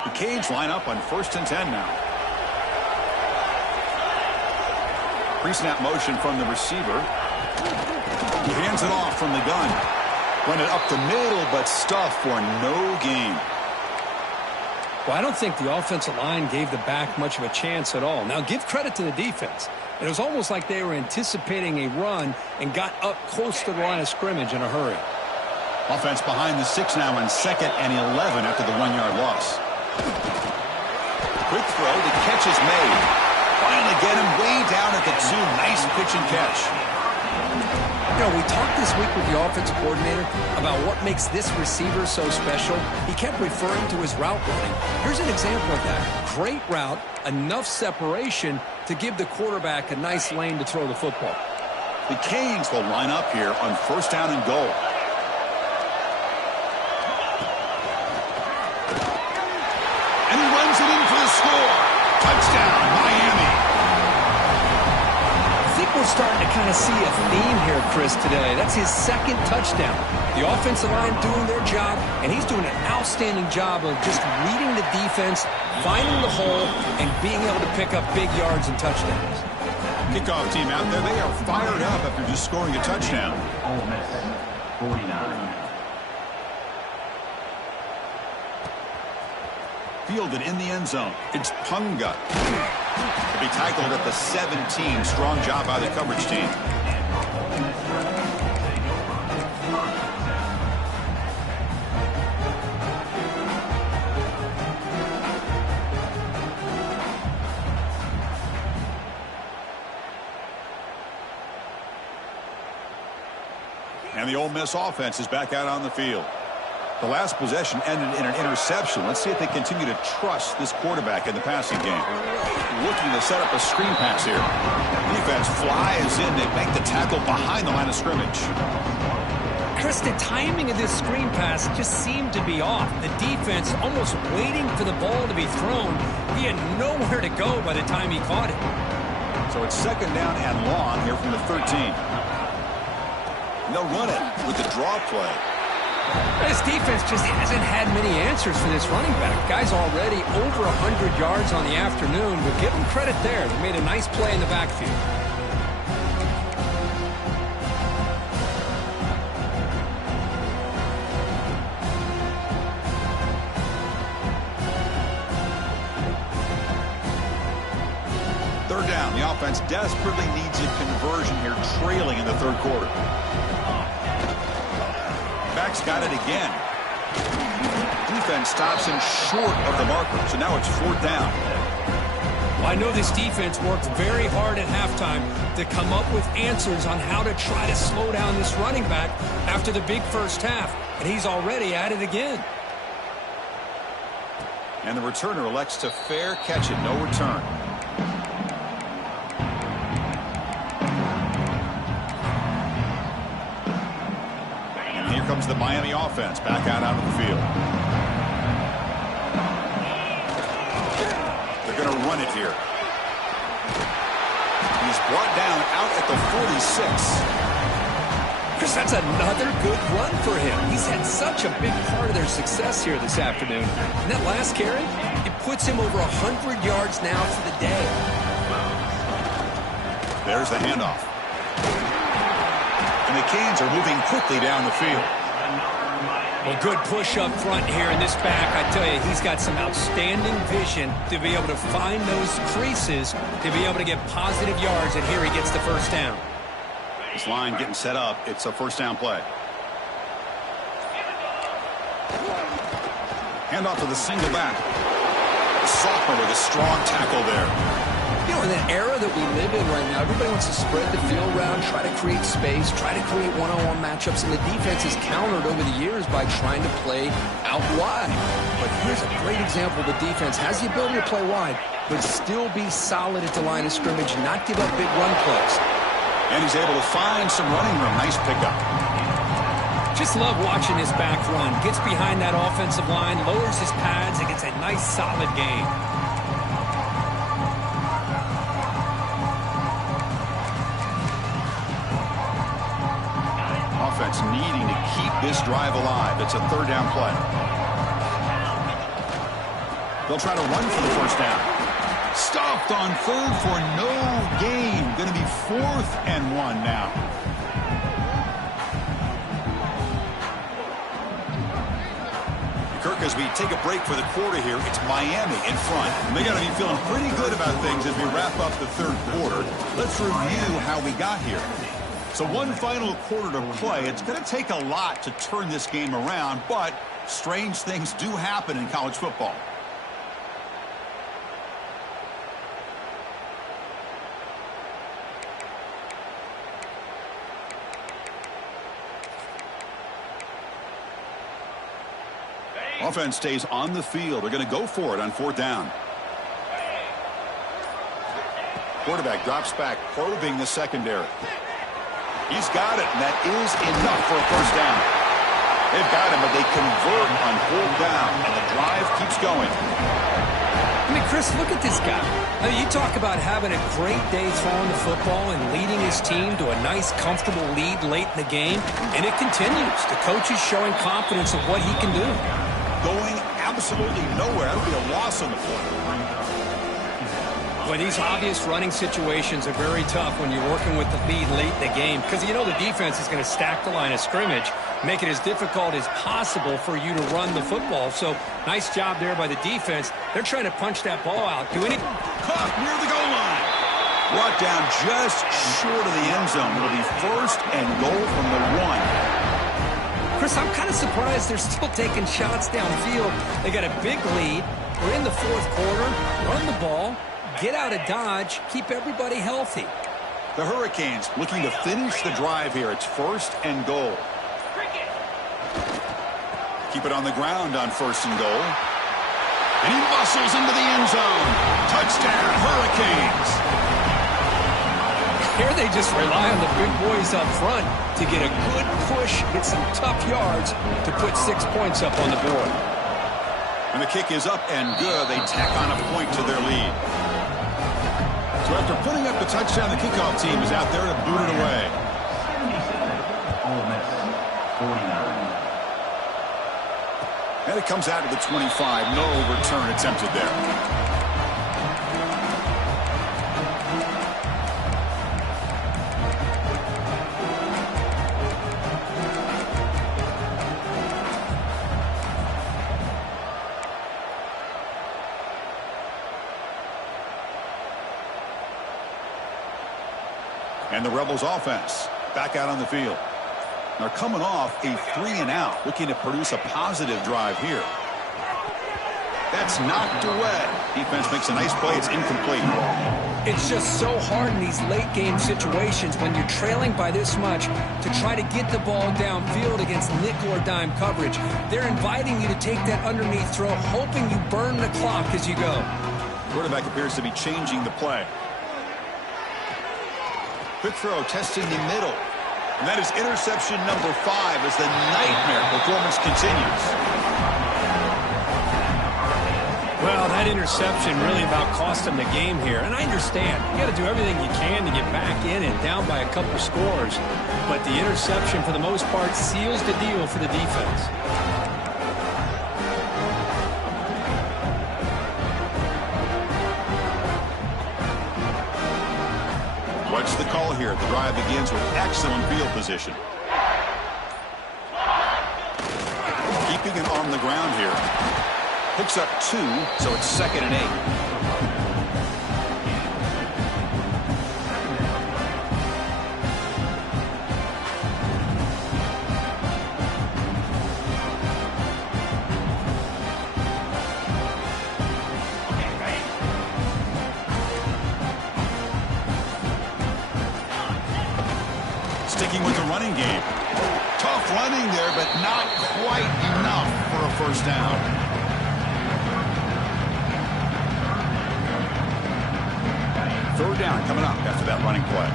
The Canes line up on 1st and 10 now. Pre-snap motion from the receiver. He hands it off from the gun. Run it up the middle, but stuffed for no gain. Well, I don't think the offensive line gave the back much of a chance at all. Now, give credit to the defense. It was almost like they were anticipating a run and got up close to the line of scrimmage in a hurry. Offense behind the 6 now on 2nd and 11 after the 1-yard loss. Quick throw, the catch is made. Finally get him way down at the 2. Nice pitch and catch. You know, we talked this week with the offensive coordinator about what makes this receiver so special. He kept referring to his route running. Here's an example of that. Great route, enough separation to give the quarterback a nice lane to throw the football. The Canes will line up here on 1st down and goal. And he runs it in for the score. Touchdown, Miami. I think we're starting to kind of see a theme here, Chris, today. That's his 2nd touchdown. The offensive line doing their job, and he's doing an outstanding job of just reading the defense, finding the hole, and being able to pick up big yards and touchdowns. Kickoff team out there, they are fired up after just scoring a touchdown. 49. Fielded in the end zone. It's Punga. To be tackled at the 17. Strong job by the coverage team. And the Ole Miss offense is back out on the field. The last possession ended in an interception. Let's see if they continue to trust this quarterback in the passing game. Looking to set up a screen pass here. Defense flies in. They make the tackle behind the line of scrimmage. Chris, the timing of this screen pass just seemed to be off. The defense almost waiting for the ball to be thrown. He had nowhere to go by the time he caught it. So it's 2nd down and long here from the 13. And they'll run it with the draw play. This defense just hasn't had many answers for this running back. Guy's already over 100 yards on the afternoon, but give him credit there. They made a nice play in the backfield. Third down. The offense desperately needs a conversion here, trailing in the 3rd quarter. Back's got it again. Defense stops him short of the marker, so now it's 4th down. Well, I know this defense worked very hard at halftime to come up with answers on how to try to slow down this running back after the big first half, and he's already at it again. And the returner elects to fair catch it, no return. comes the Miami offense back out onto the field. They're going to run it here. He's brought down out at the 46. Chris, that's another good run for him. He's had such a big part of their success here this afternoon. And that last carry, it puts him over 100 yards now for the day. There's the handoff. And the Canes are moving quickly down the field. Well, good push up front here in this back. I tell you, he's got some outstanding vision to be able to find those creases, to be able to get positive yards, and here he gets the first down. This line getting set up. It's a first down play. Handoff to the single back. Sophomore with a strong tackle there. You know, in the era that we live in right now, everybody wants to spread the field around, try to create space, try to create one-on-one matchups, and the defense has countered over the years by trying to play out wide. But here's a great example. The defense has the ability to play wide, but still be solid at the line of scrimmage, not give up big run plays. And he's able to find some running room. Nice pickup. Just love watching his back run. Gets behind that offensive line, lowers his pads, and gets a nice solid gain. Offense needing to keep this drive alive. It's a third down play. They'll try to run for the first down. Stopped on third for no gain. Going to be 4th and 1 now. Kirk, as we take a break for the quarter here, it's Miami in front. And they got to be feeling pretty good about things as we wrap up the third quarter. Let's review how we got here. So one final quarter to play. It's going to take a lot to turn this game around, but strange things do happen in college football. Offense stays on the field. They're going to go for it on 4th down. Quarterback drops back, probing the secondary. He's got it, and that is enough for a first down. They've got him, but they convert on 4th down, and the drive keeps going. I mean, Chris, look at this guy. I mean, you talk about having a great day throwing the football and leading his team to a nice, comfortable lead late in the game, and it continues. The coach is showing confidence of what he can do. Going absolutely nowhere. That'll be a loss on the play. Well, these obvious running situations are very tough when you're working with the lead late in the game because you know the defense is going to stack the line of scrimmage, make it as difficult as possible for you to run the football. So nice job there by the defense. They're trying to punch that ball out. Caught near the goal line. Brought down just short of the end zone. It'll be 1st and goal from the 1. Chris, I'm kind of surprised they're still taking shots downfield. They got a big lead. We're in the 4th quarter. Run the ball. Get out of Dodge. Keep everybody healthy. The Hurricanes looking to finish the drive here. It's 1st and goal. Keep it on the ground on 1st and goal. And he muscles into the end zone. Touchdown, Hurricanes. Here they just rely on the big boys up front to get a good push, get some tough yards to put 6 points up on the board. And the kick is up and good. They tack on a point to their lead. So after putting up the touchdown, the kickoff team is out there to boot it away. 49. And it comes out to the 25. No return attempted there. And the Rebels offense back out on the field. They're coming off a 3-and-out, looking to produce a positive drive here. That's knocked away. Defense makes a nice play. It's incomplete. It's just so hard in these late game situations when you're trailing by this much to try to get the ball downfield against nickel or dime coverage. They're inviting you to take that underneath throw, hoping you burn the clock as you go. Quarterback appears to be changing the play. Quick throw, testing the middle. And that is interception number 5 as the nightmare performance continues. Well, that interception really about cost them the game here. And I understand. You got to do everything you can to get back in and down by a couple scores. But the interception, for the most part, seals the deal for the defense. What's the call here? The drive begins with excellent field position. Keeping it on the ground here. Picks up 2, so it's 2nd and 8. Sticking with the running game. Tough running there, but not quite enough for a first down. Third down coming up after that running play.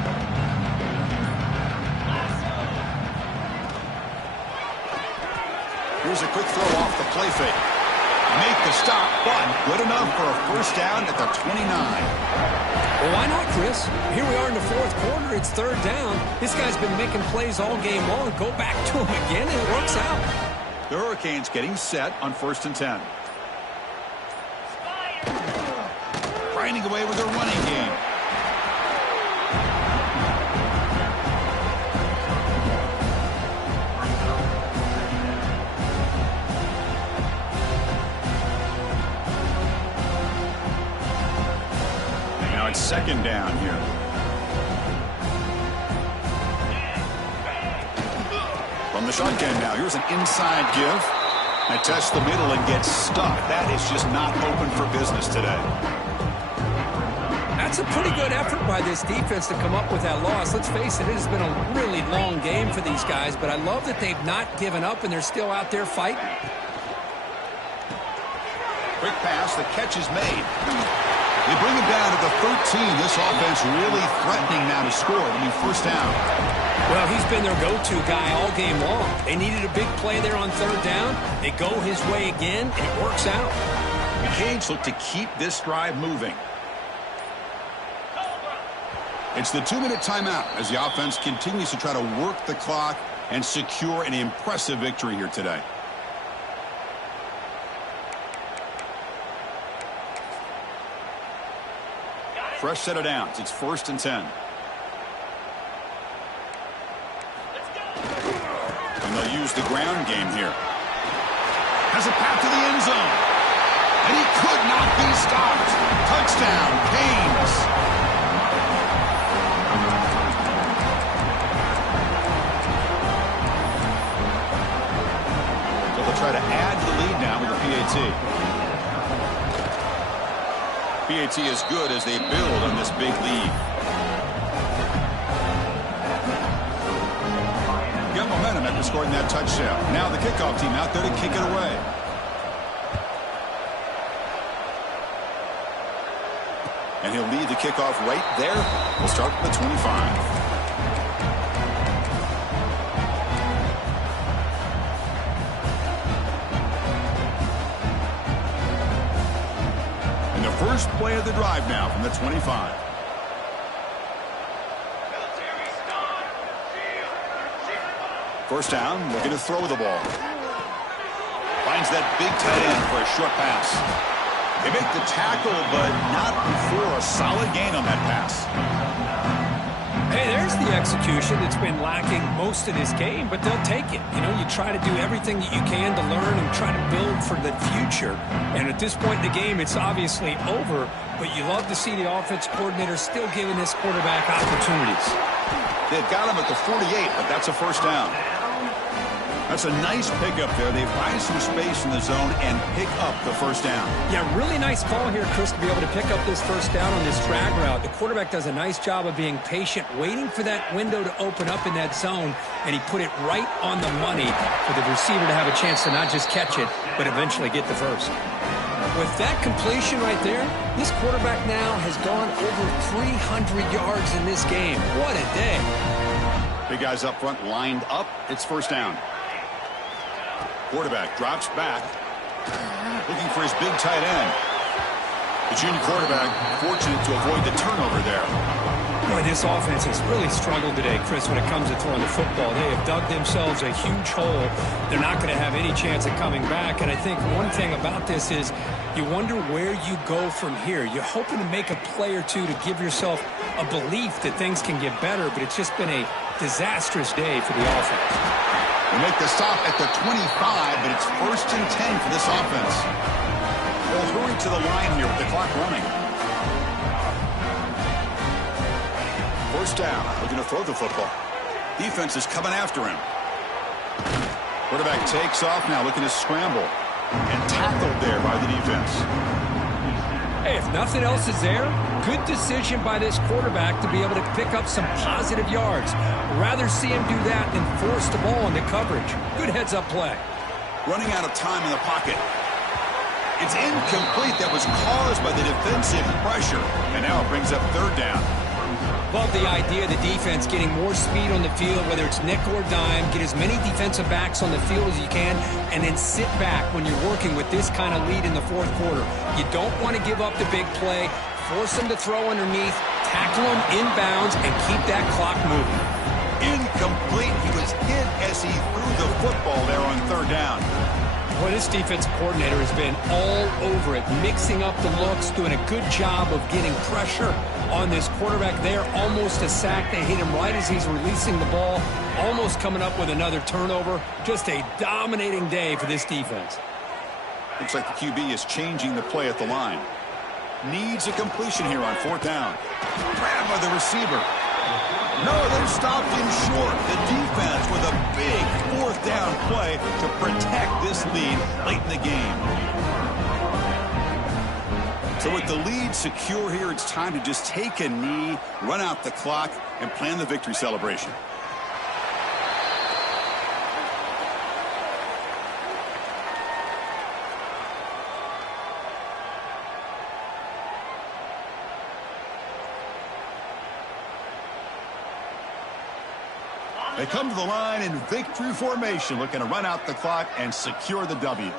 Here's a quick throw off the play fake. Make the stop, but good enough for a first down at the 29. Well, why not, Chris? Here we are in the 4th quarter. It's 3rd down. This guy's been making plays all game long. Go back to him again, and it works out. The Hurricanes getting set on 1st and 10. Grinding away with their running game. Now it's 2nd down here. From the shotgun now, here's an inside give. I test the middle and get stuck. That is just not open for business today. That's a pretty good effort by this defense to come up with that loss. Let's face it, it has been a really long game for these guys, but I love that they've not given up and they're still out there fighting. Quick pass, the catch is made. They bring it down to the 13. This offense really threatening now to score. I mean, first down. Well, he's been their go-to guy all game long. They needed a big play there on 3rd down. They go his way again, and it works out. The Canes look to keep this drive moving. It's the 2-minute timeout as the offense continues to try to work the clock and secure an impressive victory here today. Fresh set of downs. It's 1st and 10. And they'll use the ground game here. Has a path to the end zone. And he could not be stopped. Touchdown, Canes. Try to add to the lead now with the PAT. PAT is good as they build on this big lead. Got momentum after scoring that touchdown. Now the kickoff team out there to kick it away. And he'll lead the kickoff right there. We'll start at the 25. First play of the drive now from the 25. First down, looking to throw the ball. Finds that big tight end for a short pass. They make the tackle, but not before a solid gain on that pass. Hey, there's the execution that's been lacking most of this game, but they'll take it. You know, you try to do everything that you can to learn and try to build for the future. And at this point in the game, it's obviously over, but you love to see the offense coordinator still giving this quarterback opportunities. They've got him at the 48, but that's a first down. That's a nice pickup there. They find some space in the zone and pick up the first down. Yeah, really nice call here, Chris, to be able to pick up this first down on this drag route. The quarterback does a nice job of being patient, waiting for that window to open up in that zone, and he put it right on the money for the receiver to have a chance to not just catch it, but eventually get the first. With that completion right there, this quarterback now has gone over 300 yards in this game. What a day. Big guys up front lined up. It's first down. Quarterback drops back, looking for his big tight end. The junior quarterback fortunate to avoid the turnover there. Boy, this offense has really struggled today, Chris, when it comes to throwing the football. They have dug themselves a huge hole. They're not going to have any chance of coming back. And I think one thing about this is you wonder where you go from here. You're hoping to make a play or two to give yourself a belief that things can get better, but it's just been a disastrous day for the offense. We make the stop at the 25, but it's 1st and 10 for this offense. They'll hurry to the line here with the clock running. First down, looking to throw the football. Defense is coming after him. Quarterback takes off now, looking to scramble. And tackled there by the defense. Hey, if nothing else is there, good decision by this quarterback to be able to pick up some positive yards. Rather see him do that than force the ball into coverage. Good heads-up play. Running out of time in the pocket. It's incomplete. That was caused by the defensive pressure. And now it brings up third down. Love the idea of the defense getting more speed on the field, whether it's nickel or dime. Get as many defensive backs on the field as you can, and then sit back when you're working with this kind of lead in the fourth quarter. You don't want to give up the big play. Force them to throw underneath, tackle them inbounds, and keep that clock moving. Incomplete. He was hit as he threw the football there on third down. Boy, this defensive coordinator has been all over it, mixing up the looks, doing a good job of getting pressure on this quarterback there. Almost a sack. They hit him right as he's releasing the ball, almost coming up with another turnover. Just a dominating day for this defense. Looks like the QB is changing the play at the line. Needs a completion here on fourth down. Grabbed by the receiver. No, they stopped him short. The defense with a big fourth down play to protect this lead late in the game. So with the lead secure here, it's time to just take a knee, run out the clock, and plan the victory celebration. They come to the line in victory formation, looking to run out the clock and secure the W.